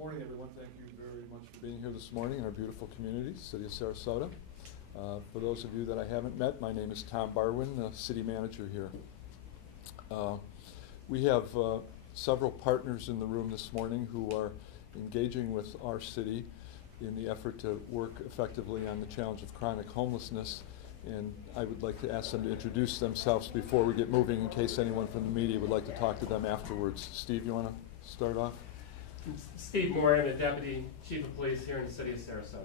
morning, everyone. Thank you very much for being here this morning in our beautiful community, City of Sarasota. For those of you that I haven't met, my name is Tom Barwin, the city manager here. We have several partners in the room this morning who are engaging with our city in the effort to work effectively on the challenge of chronic homelessness. And I would like to ask them to introduce themselves before we get moving in case anyone from the media would like to talk to them afterwards. Steve, you want to start off? Steve Moore, I'm the Deputy Chief of Police here in the City of Sarasota.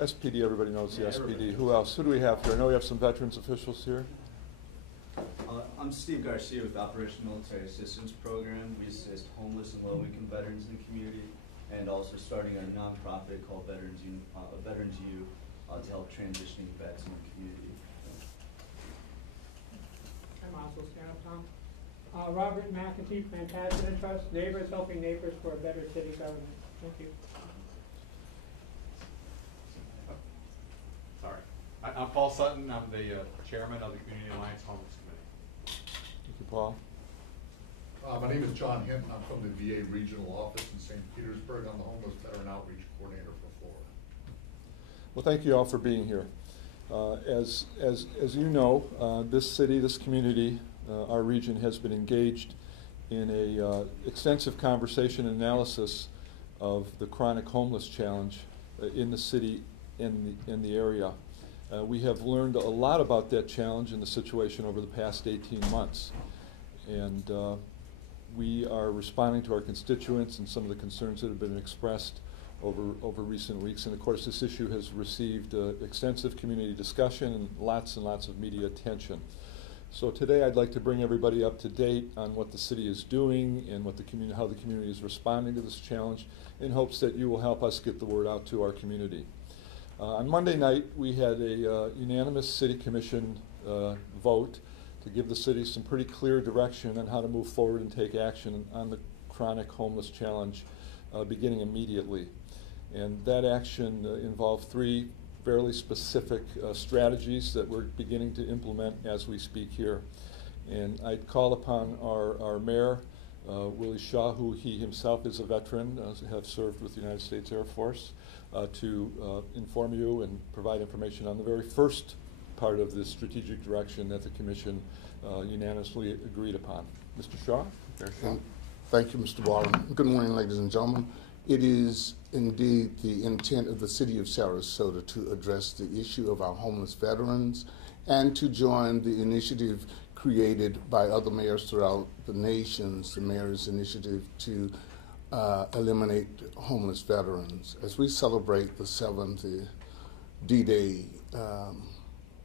SPD, everybody knows the SPD. Who else? Who do we have here? I know we have some veterans officials here. I'm Steve Garcia with Operation Military Assistance Program. We assist homeless and low-income veterans in the community, and also starting a nonprofit called Veterans U to help transitioning vets in the community. I'm also stand up, Tom. Robert McAtee, Plantagenet Trust, Neighbors Helping Neighbors for a Better City Government. Thank you. Sorry. I'm Paul Sutton. I'm the chairman of the Community Alliance Homeless Committee. Thank you, Paul. My name is John Hinton. I'm from the VA Regional Office in St. Petersburg. I'm the Homeless Veteran Outreach Coordinator for Florida. Well, thank you all for being here. As you know, this city, this community, our region has been engaged in a extensive conversation and analysis of the chronic homeless challenge in the city and in the area. We have learned a lot about that challenge and the situation over the past 18 months. And we are responding to our constituents and some of the concerns that have been expressed over recent weeks. And of course, this issue has received extensive community discussion and lots of media attention. So today I'd like to bring everybody up to date on what the city is doing and what how the community is responding to this challenge, in hopes that you will help us get the word out to our community. On Monday night, we had a unanimous city commission vote to give the city some pretty clear direction on how to move forward and take action on the chronic homeless challenge beginning immediately. And that action involved three fairly specific strategies that we're beginning to implement as we speak here. And I'd call upon our mayor, Willie Shaw, who he himself is a veteran, have served with the United States Air Force, to inform you and provide information on the very first part of this strategic direction that the commission unanimously agreed upon. Mr. Shaw? Thank you, Mr. Barwin. Good morning, ladies and gentlemen. It is indeed the intent of the City of Sarasota to address the issue of our homeless veterans and to join the initiative created by other mayors throughout the nations, the Mayor's Initiative to eliminate homeless veterans. As we celebrate the 7th D-Day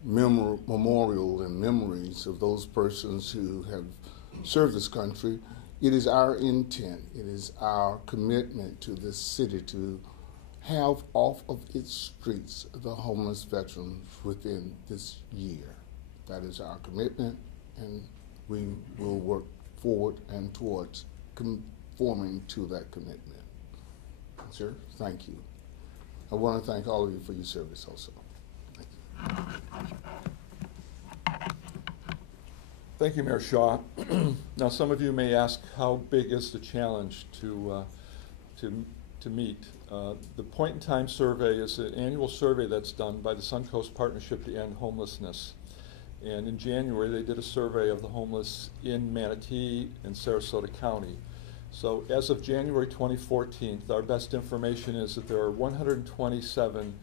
memorial and memories of those persons who have served this country, it is our intent, it is our commitment to this city to have off of its streets the homeless veterans within this year. That is our commitment, and we will work forward and towards conforming to that commitment. Sir, thank you. I want to thank all of you for your service also. Thank you. Thank you, Mayor Shaw. Now, some of you may ask, how big is the challenge to meet? The Point in Time survey is an annual survey that's done by the Suncoast Partnership to End Homelessness. And in January, they did a survey of the homeless in Manatee and Sarasota County. So as of January 2014, our best information is that there are 127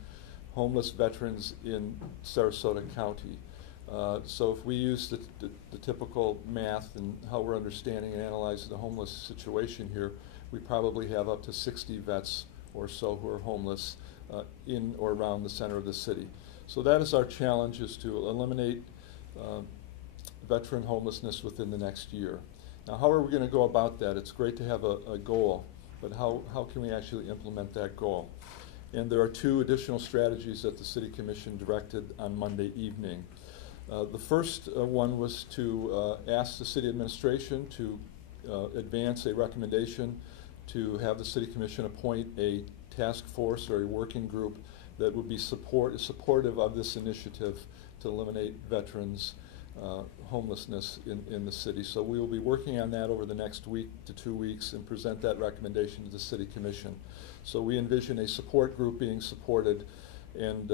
homeless veterans in Sarasota County. So if we use the typical math and how we're understanding and analyzing the homeless situation here, we probably have up to 60 vets or so who are homeless in or around the center of the city. So that is our challenge, is to eliminate veteran homelessness within the next year. Now, how are we going to go about that? It's great to have a goal, but how can we actually implement that goal? And there are two additional strategies that the City Commission directed on Monday evening. The first one was to ask the city administration to advance a recommendation to have the City Commission appoint a task force or a working group that would be supportive of this initiative to eliminate veterans homelessness in the city. So we will be working on that over the next week to 2 weeks and present that recommendation to the City Commission. So we envision a support group being supported and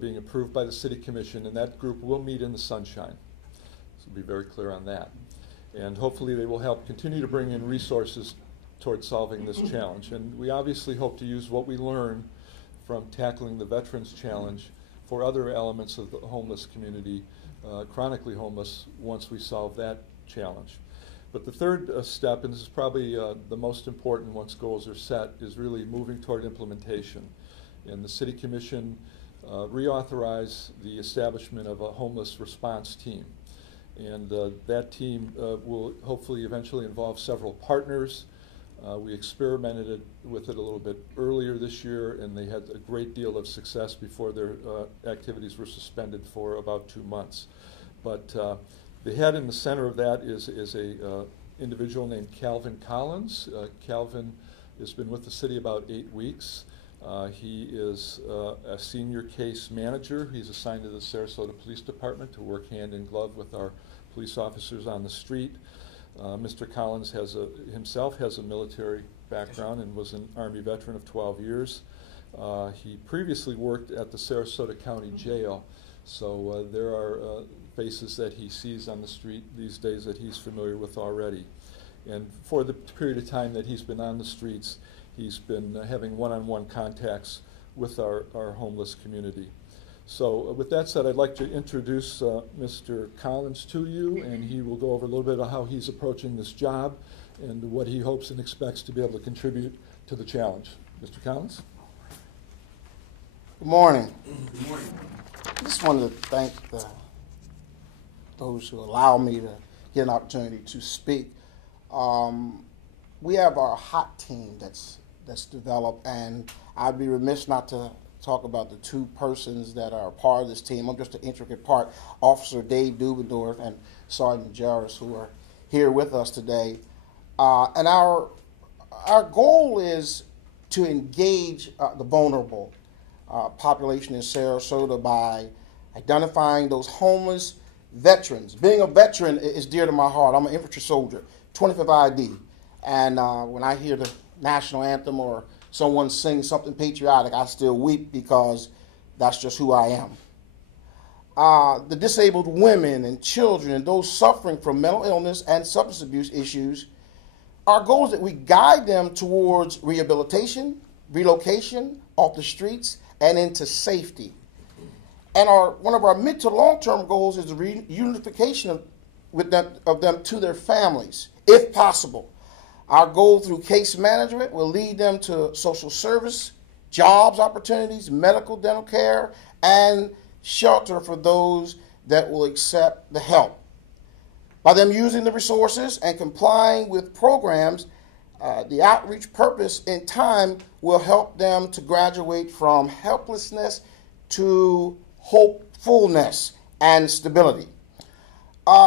being approved by the City Commission, and that group will meet in the sunshine. So be very clear on that. And hopefully they will help continue to bring in resources towards solving this challenge. And we obviously hope to use what we learn from tackling the Veterans Challenge for other elements of the homeless community, chronically homeless, once we solve that challenge. But the third step, and this is probably the most important once goals are set, is really moving toward implementation. And the City Commission reauthorized the establishment of a homeless response team. And that team will hopefully eventually involve several partners. We experimented with it a little bit earlier this year, and they had a great deal of success before their activities were suspended for about 2 months. But the head in the center of that is a individual named Calvin Collins. Calvin has been with the city about 8 weeks. He is a senior case manager. He's assigned to the Sarasota Police Department to work hand in glove with our police officers on the street. Mr. Collins himself has a military background and was an Army veteran of 12 years. He previously worked at the Sarasota County Jail, so there are faces that he sees on the street these days that he's familiar with already. And for the period of time that he's been on the streets, he's been having one-on-one contacts with our homeless community. So with that said, I'd like to introduce Mr. Collins to you, and he will go over a little bit of how he's approaching this job and what he hopes and expects to be able to contribute to the challenge. Mr. Collins? Good morning. Good morning. I just wanted to thank those who allow me to get an opportunity to speak. We have our hot team that's developed, and I'd be remiss not to talk about the two persons that are part of this team. I'm just an intricate part, Officer Dave Dubendorf and Sergeant Jarris, who are here with us today. And our goal is to engage the vulnerable population in Sarasota by identifying those homeless veterans. Being a veteran is dear to my heart. I'm an infantry soldier, 25th ID. And when I hear the national anthem or someone sing something patriotic, I still weep because that's just who I am. The disabled women and children and those suffering from mental illness and substance abuse issues, our goal is that we guide them towards rehabilitation, relocation off the streets, and into safety. And one of our mid to long-term goals is the reunification of them to their families, if possible. Our goal through case management will lead them to social service, jobs opportunities, medical, dental care, and shelter for those that will accept the help. By them using the resources and complying with programs, the outreach purpose in time will help them to graduate from helplessness to hopefulness and stability.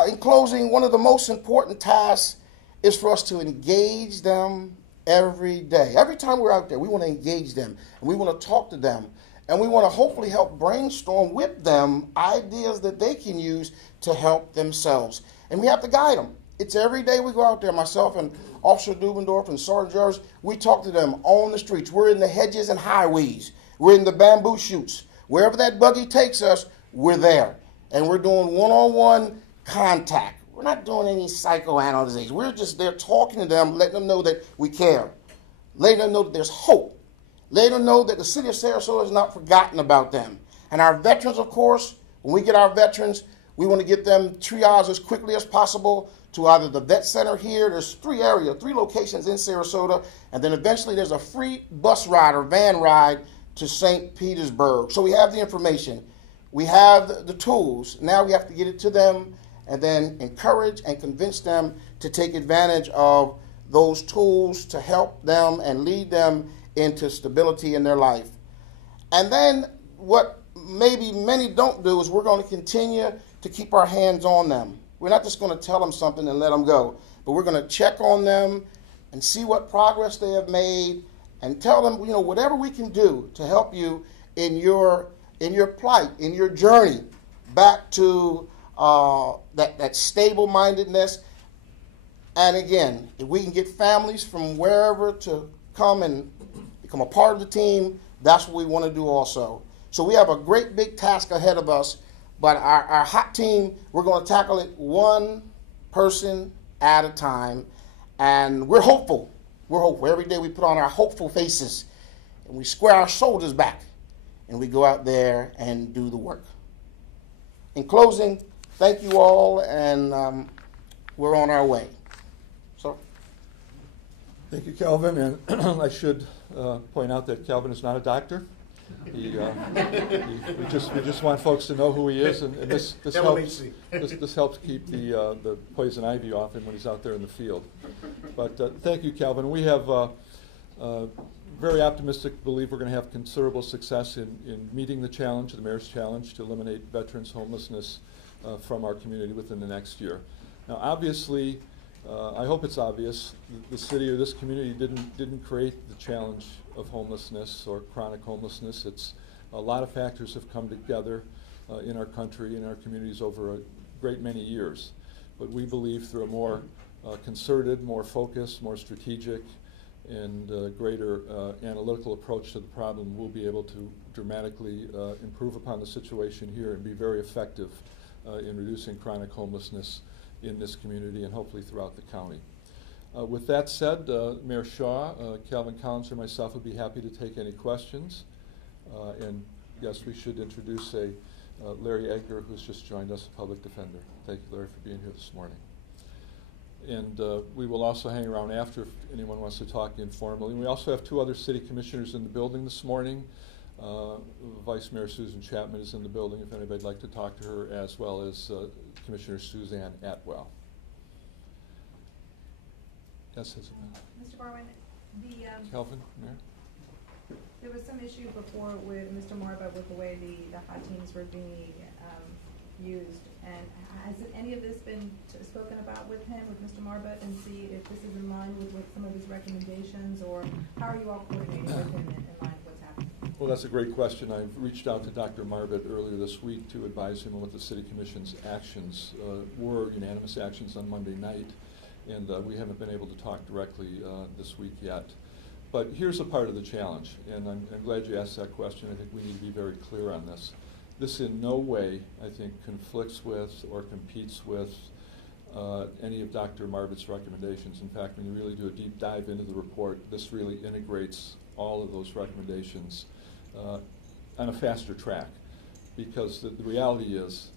In closing, one of the most important tasks is for us to engage them every day. Every time we're out there, we want to engage them, and we want to talk to them, and we want to hopefully help brainstorm with them ideas that they can use to help themselves. And we have to guide them. It's every day we go out there, myself and Officer Dubendorf and Sergeant Jarvis, we talk to them on the streets. We're in the hedges and highways. We're in the bamboo shoots. Wherever that buggy takes us, we're there. And we're doing one-on-one contact. We're not doing any psychoanalysis. We're just there talking to them, letting them know that we care, letting them know that there's hope, letting them know that the city of Sarasota has not forgotten about them. And our veterans, of course, when we get our veterans, we want to get them triaged as quickly as possible to either the vet center here. There's 3 locations in Sarasota, and then eventually there's a free bus ride or van ride to St. Petersburg. So we have the information. We have the tools. Now we have to get it to them and then encourage and convince them to take advantage of those tools to help them and lead them into stability in their life. And then what maybe many don't do is we're going to continue to keep our hands on them. We're not just going to tell them something and let them go, but we're going to check on them and see what progress they have made and tell them, whatever we can do to help you in your plight, in your journey back to that stable-mindedness. And again, if we can get families from wherever to come and become a part of the team, that's what we want to do also. So we have a great big task ahead of us, but our hot team, we're going to tackle it one person at a time, and we're hopeful. We're hopeful. Every day we put on our hopeful faces, and we square our shoulders back, and we go out there and do the work. In closing, thank you all, and we're on our way. So, Thank you, Calvin. And I should point out that Calvin is not a doctor. We just want folks to know who he is, and this helps keep the poison ivy off him when he's out there in the field. But thank you, Calvin. We have very optimistic believe we're going to have considerable success in meeting the challenge, the mayor's challenge, to eliminate veterans' homelessness from our community within the next year. Now, obviously, I hope it's obvious, the city or this community didn't create the challenge of homelessness or chronic homelessness. It's a lot of factors have come together in our country, in our communities over a great many years. But we believe through a more concerted, more focused, more strategic, and greater analytical approach to the problem, we'll be able to dramatically improve upon the situation here and be very effective in reducing chronic homelessness in this community and hopefully throughout the county. With that said, Mayor Shaw, Calvin Collins, or myself would be happy to take any questions. And yes, we should introduce Larry Edgar, who's just joined us, a public defender. Thank you, Larry, for being here this morning. And we will also hang around after if anyone wants to talk informally. We also have two other city commissioners in the building this morning. Vice Mayor Susan Chapman is in the building if anybody'd like to talk to her, as well as Commissioner Suzanne Atwell. Yes, Mr. Barwin, Calvin, Mayor? there was some issue before with Mr. Marba with the way the hot teams were being used. And has any of this been spoken about with him, with Mr. Marba, and see if this is in line with some of his recommendations, or how are you all coordinating with him in line with what's happening? Well, that's a great question. I've reached out to Dr. Marbett earlier this week to advise him on what the City Commission's actions were, unanimous actions on Monday night, and we haven't been able to talk directly this week yet. But here's a part of the challenge, and I'm glad you asked that question. I think we need to be very clear on this. This in no way, I think, conflicts with or competes with any of Dr. Marbett's recommendations. In fact, when you really do a deep dive into the report, this really integrates all of those recommendations on a faster track. Because the reality is,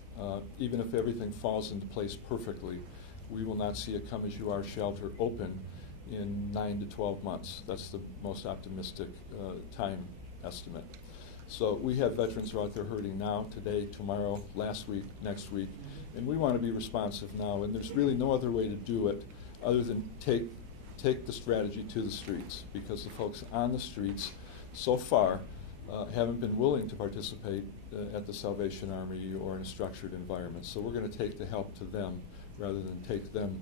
even if everything falls into place perfectly, we will not see a come-as-you-are shelter open in 9 to 12 months. That's the most optimistic time estimate. So we have veterans who are out there hurting now, today, tomorrow, last week, next week, and we want to be responsive now, and there's really no other way to do it other than take the strategy to the streets, because the folks on the streets so far haven't been willing to participate at the Salvation Army or in a structured environment. So we're going to take the help to them rather than take them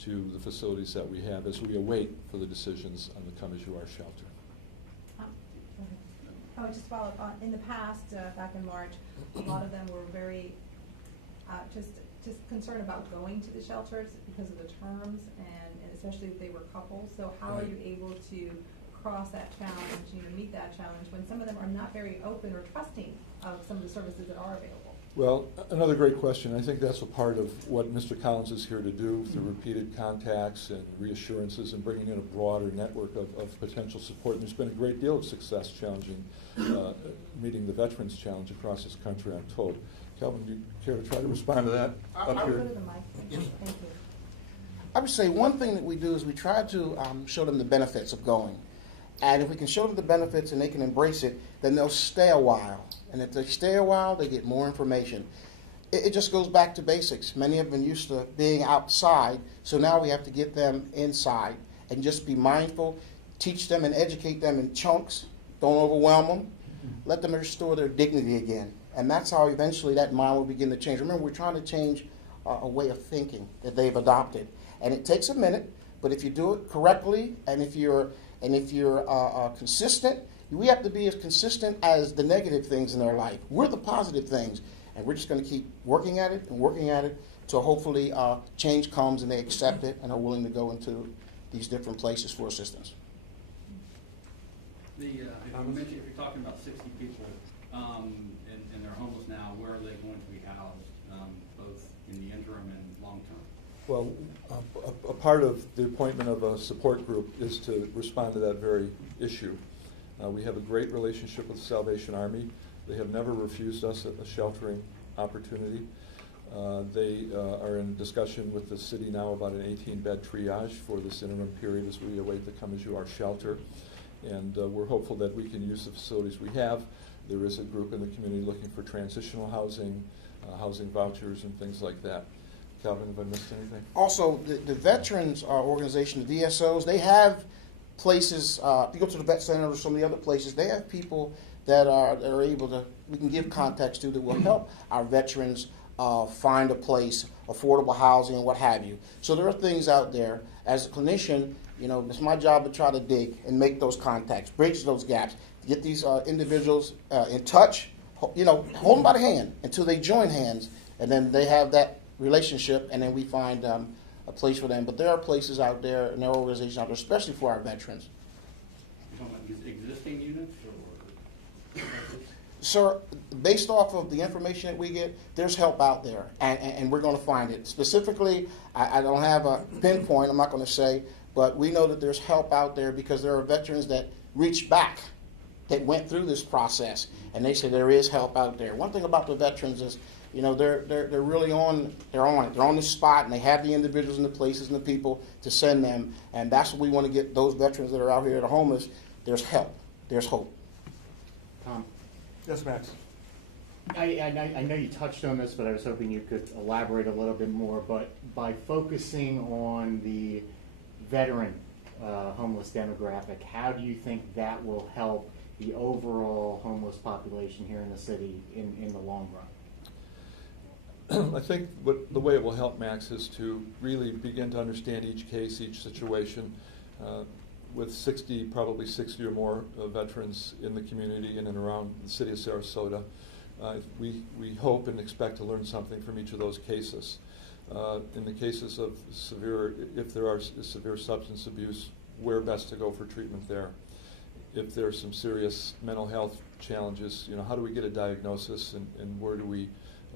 to the facilities that we have as we await for the decisions on the come-as-you-are shelter. I would just follow up. In the past, back in March, a lot of them were very just concerned about going to the shelters because of the terms, and especially if they were couples. So how are you able to cross that challenge, meet that challenge, when some of them are not very open or trusting of some of the services that are available? Well, another great question. I think that's a part of what Mr. Collins is here to do through repeated contacts and reassurances and bringing in a broader network of potential support. And there's been a great deal of success meeting the Veterans Challenge across this country, I'm told. Calvin, do you care to try to respond to that up here? Go to the mic. Thank you. I would say one thing that we do is we try to show them the benefits of going. And if we can show them the benefits and they can embrace it, then they'll stay a while. And if they stay a while, they get more information. It just goes back to basics. Many have been used to being outside, so now we have to get them inside and just be mindful, teach them and educate them in chunks. Don't overwhelm them. Let them restore their dignity again. And that's how eventually that mind will begin to change. Remember, we're trying to change a way of thinking that they've adopted. And it takes a minute, but if you do it correctly and if you're consistent, we have to be as consistent as the negative things in our life. We're the positive things. And we're just going to keep working at it and working at it till hopefully change comes and they accept it and are willing to go into these different places for assistance. If you mentioned, if you're talking about 60 people and they're homeless now, where are they going to be housed, both in the interim and long term? Well, a part of the appointment of a support group is to respond to that very issue. We have a great relationship with the Salvation Army. They have never refused us a sheltering opportunity. They are in discussion with the city now about an 18-bed triage for this interim period as we await the Come As You Are shelter. And we're hopeful that we can use the facilities we have. There is a group in the community looking for transitional housing, housing vouchers, and things like that. Calvin, have I missed anything? Also, the veterans organization, the VSOs, they have places, if you go to the vet center or some of the other places, they have people that are able to, we can give contacts to that will help our veterans find a place, affordable housing and what have you. So there are things out there. As a clinician, you know, it's my job to try to dig and make those contacts, bridge those gaps, get these individuals in touch, you know, hold them by the hand until they join hands, and then they have that relationship, and then we find a place for them. But there are places out there, and there are organizations out there, especially for our veterans. You're talking about existing units or? Sir, based off of the information that we get, there's help out there, and we're going to find it. Specifically, I don't have a pinpoint, I'm not going to say, but we know that there's help out there because there are veterans that reach back, that went through this process, and they say there is help out there. One thing about the veterans is, you know, they're really on it. They're on the spot, and they have the individuals and the places and the people to send them, and that's what we want to get those veterans that are out here that are homeless. There's help. There's hope. Tom? Yes, Max. I know you touched on this, but I was hoping you could elaborate a little bit more. But by focusing on the veteran homeless demographic, how do you think that will help the overall homeless population here in the city in the long run? I think the way it will help, Max, is to really begin to understand each case, each situation. With probably 60 or more veterans in the community in and around the city of Sarasota, we hope and expect to learn something from each of those cases. In the cases of if there are severe substance abuse, where best to go for treatment there. If there are some serious mental health challenges, you know, how do we get a diagnosis and where do we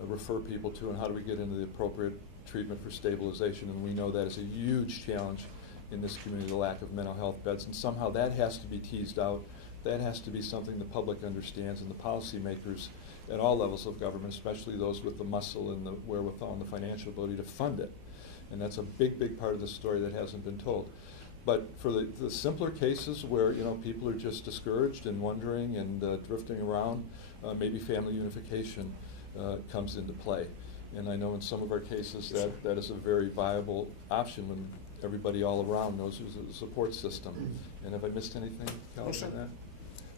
refer people to, and how do we get into the appropriate treatment for stabilization? And we know that is a huge challenge in this community, the lack of mental health beds, and somehow that has to be teased out. That has to be something the public understands, and the policymakers at all levels of government, especially those with the muscle and the wherewithal and the financial ability to fund it. And that's a big, big part of the story that hasn't been told. But for the simpler cases where, you know, people are just discouraged and wondering and drifting around, maybe family unification comes into play. And I know in some of our cases that is a very viable option when everybody all around knows there's a support system. And have I missed anything, Calvin, on that?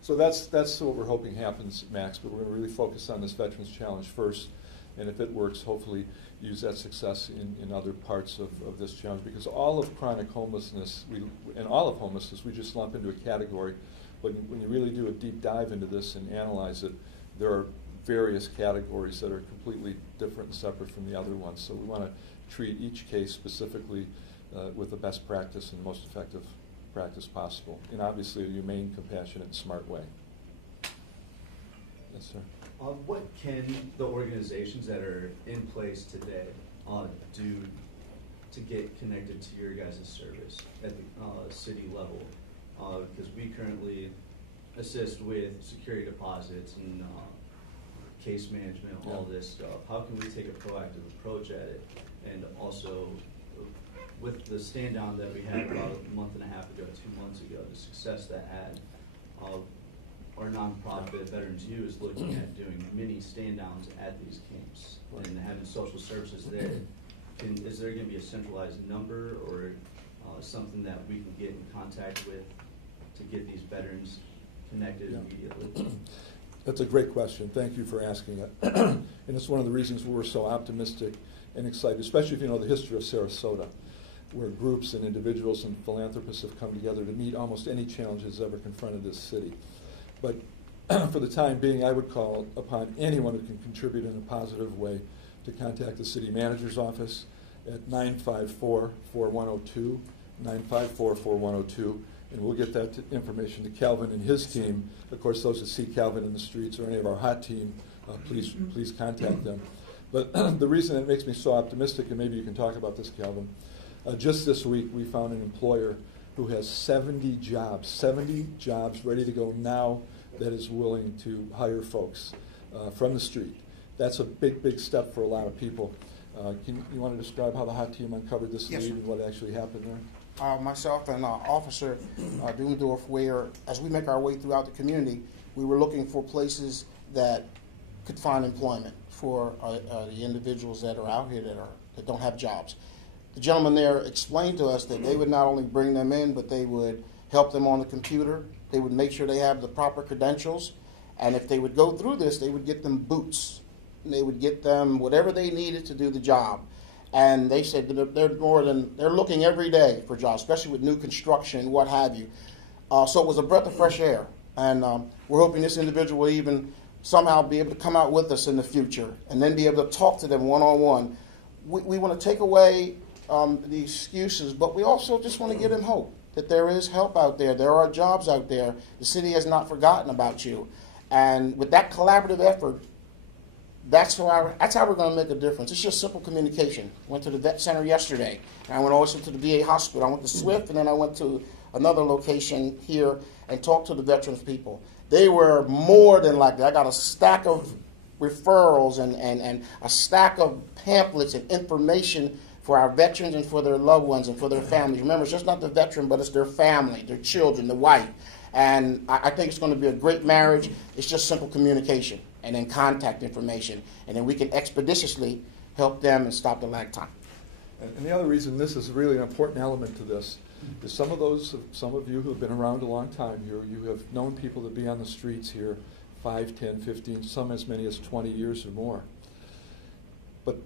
So that's what we're hoping happens, Max, but we're going to really focus on this Veterans Challenge first, and if it works, hopefully use that success in other parts of this challenge, because all of chronic homelessness, and all of homelessness, we just lump into a category, but when you really do a deep dive into this and analyze it, there are various categories that are completely different and separate from the other ones. So we want to treat each case specifically with the best practice and most effective practice possible, in obviously a humane, compassionate, and smart way. Yes, sir. What can the organizations that are in place today do to get connected to your guys' service at the city level? Because we currently assist with security deposits and case management, all this stuff. How can we take a proactive approach at it? And also, with the stand down that we had about a month and a half ago, 2 months ago, the success that had, our nonprofit Veterans U is looking at doing mini stand downs at these camps and having social services there. Is there going to be a centralized number or something that we can get in contact with to get these veterans connected immediately? That's a great question. Thank you for asking it. And it's one of the reasons we're so optimistic and excited, especially if you know the history of Sarasota, where groups and individuals and philanthropists have come together to meet almost any challenge that's ever confronted this city. But for the time being, I would call upon anyone who can contribute in a positive way to contact the city manager's office at 954-4102, 954-4102, and we'll get that information to Calvin and his team. Of course, those that see Calvin in the streets or any of our hot team, please contact them. But the reason it makes me so optimistic, and maybe you can talk about this, Calvin, just this week we found an employer who has 70 jobs ready to go now that is willing to hire folks from the street. That's a big step for a lot of people. You want to describe how the hot team uncovered this Yes, need sir. and what actually happened there? Myself and Officer Dudendorf, where as we make our way throughout the community, we were looking for places that could find employment for the individuals that are out here that don't have jobs. The gentleman there explained to us that they would not only bring them in, but they would help them on the computer. They would make sure they have the proper credentials, and if they would go through this, they would get them boots. And they would get them whatever they needed to do the job. And they said that they're looking every day for jobs, especially with new construction and what have you. So it was a breath of fresh air. And we're hoping this individual will even somehow be able to come out with us in the future and then be able to talk to them one-on-one. We want to take away the excuses, but we also just want to give them hope that there is help out there. There are jobs out there. The city has not forgotten about you. And with that collaborative effort, that's how we're going to make a difference. It's just simple communication. Went to the vet center yesterday, and I went also to the VA hospital. I went to Swift, and then I went to another location here and talked to the veterans people. They were more than likely. I got a stack of referrals and a stack of pamphlets and information for our veterans and for their loved ones and for their families. Remember, it's just not the veteran, but it's their family, their children, the wife. And I think it's going to be a great marriage. It's just simple communication and then contact information. And then we can expeditiously help them and stop the lag time. And the other reason this is really an important element to this is some of you who have been around a long time here, you have known people to be on the streets here 5, 10, 15, some as many as 20 years or more. But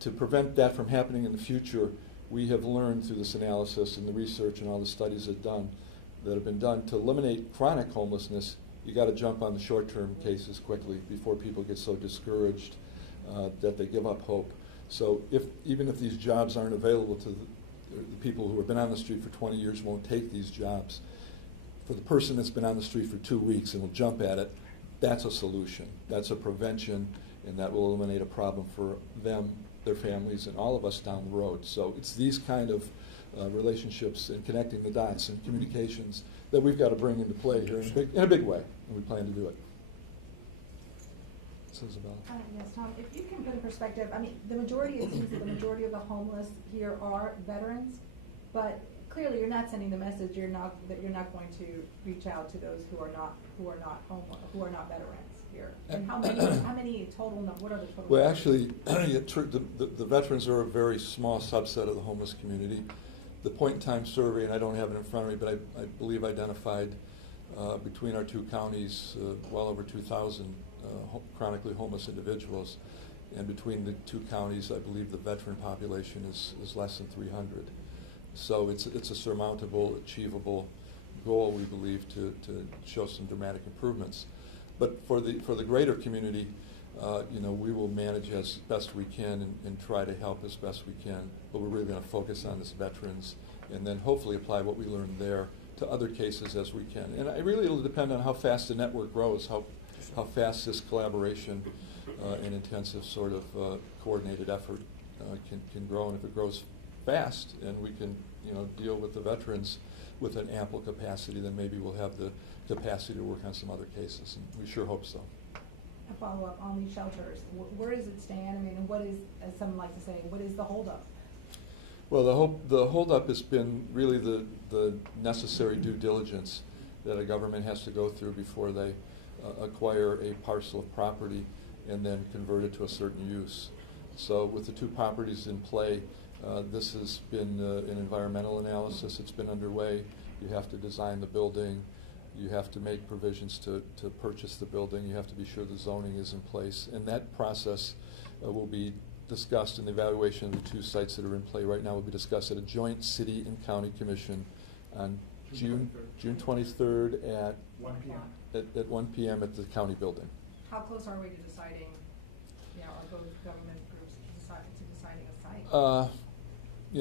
to prevent that from happening in the future, we have learned through this analysis and the research and all the studies that have been done to eliminate chronic homelessness. You got to jump on the short-term cases quickly before people get so discouraged that they give up hope. So even if these jobs aren't available to the people who have been on the street for 20 years won't take these jobs, for the person that's been on the street for 2 weeks and will jump at it, that's a solution. That's a prevention, and that will eliminate a problem for them, their families, and all of us down the road. So it's these kind of relationships and connecting the dots and communications that we've got to bring into play here in a big way, and we plan to do it. So Isabella. Yes, Tom, if you can put in perspective, I mean, it seems that the majority of the homeless here are veterans, but clearly you're not sending the message that you're not going to reach out to those who are not veterans here. And how many total? What are the total? Well, actually, the veterans are a very small subset of the homeless community. The point-in-time survey, and I don't have it in front of me, but I believe identified between our two counties well over 2,000 chronically homeless individuals, and between the two counties, I believe the veteran population is less than 300. So it's a surmountable, achievable goal, we believe, to show some dramatic improvements. But for the greater community, we will manage as best we can and try to help as best we can. But we're really going to focus on this veterans, and then hopefully apply what we learned there to other cases as we can. And it'll depend on how fast the network grows, how fast this collaboration and intensive sort of coordinated effort can grow. And if it grows fast and we can deal with the veterans with an ample capacity, then maybe we'll have the capacity to work on some other cases. And we sure hope so. A follow-up on these shelters. Where does it stand? I mean, what is, as some like to say, what is the holdup? Well, the holdup has been really the necessary due diligence that a government has to go through before they acquire a parcel of property and then convert it to a certain use. So with the two properties in play, this has been an environmental analysis. It's been underway. You have to design the building. You have to make provisions to purchase the building. You have to be sure the zoning is in place. And that process will be discussed in the evaluation of the two sites that are in play right now. Will be discussed at a joint city and county commission on June 23rd at 1 p.m. at 1 p.m. at the county building. How close are we to deciding, are both government groups deciding a site?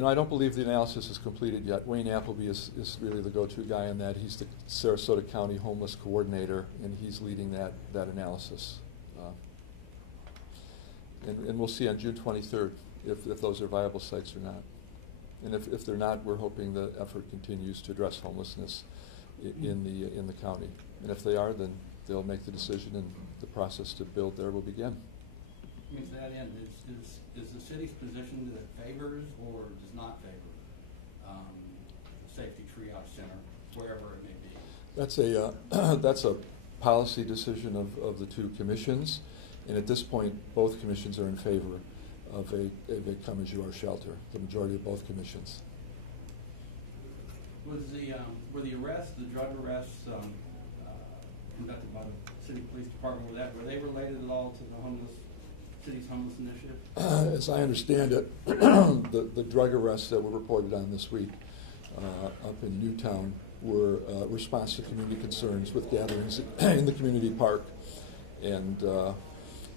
I don't believe the analysis is completed yet. Wayne Appleby is really the go-to guy on that. He's the Sarasota County Homeless Coordinator, and he's leading that analysis. And we'll see on June 23rd if those are viable sites or not. And if they're not, we're hoping the effort continues to address homelessness in the county. And if they are, then they'll make the decision, and the process to build there will begin. I mean, to that end, is the city's position that it favors or does not favor safety triage center, wherever it may be? That's a policy decision of the two commissions, and at this point, both commissions are in favor of a come-as-you-are shelter. The majority of both commissions. Were the drug arrests conducted by the city police department, were they related at all to the city's homeless initiative? As I understand it, the drug arrests that were reported on this week up in Newtown were response to community concerns with gatherings in the community park, and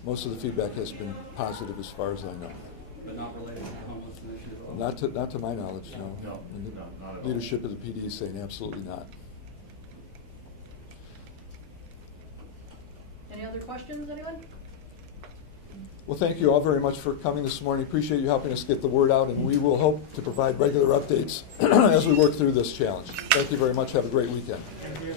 most of the feedback has been positive as far as I know. But not related to the homeless initiative? Not to my knowledge, no. No, And the not at all. leadership of the PD is saying absolutely not. Any other questions, anyone? Well, thank you all very much for coming this morning. Appreciate you helping us get the word out, and we will hope to provide regular updates as we work through this challenge. Thank you very much. Have a great weekend. Thank you.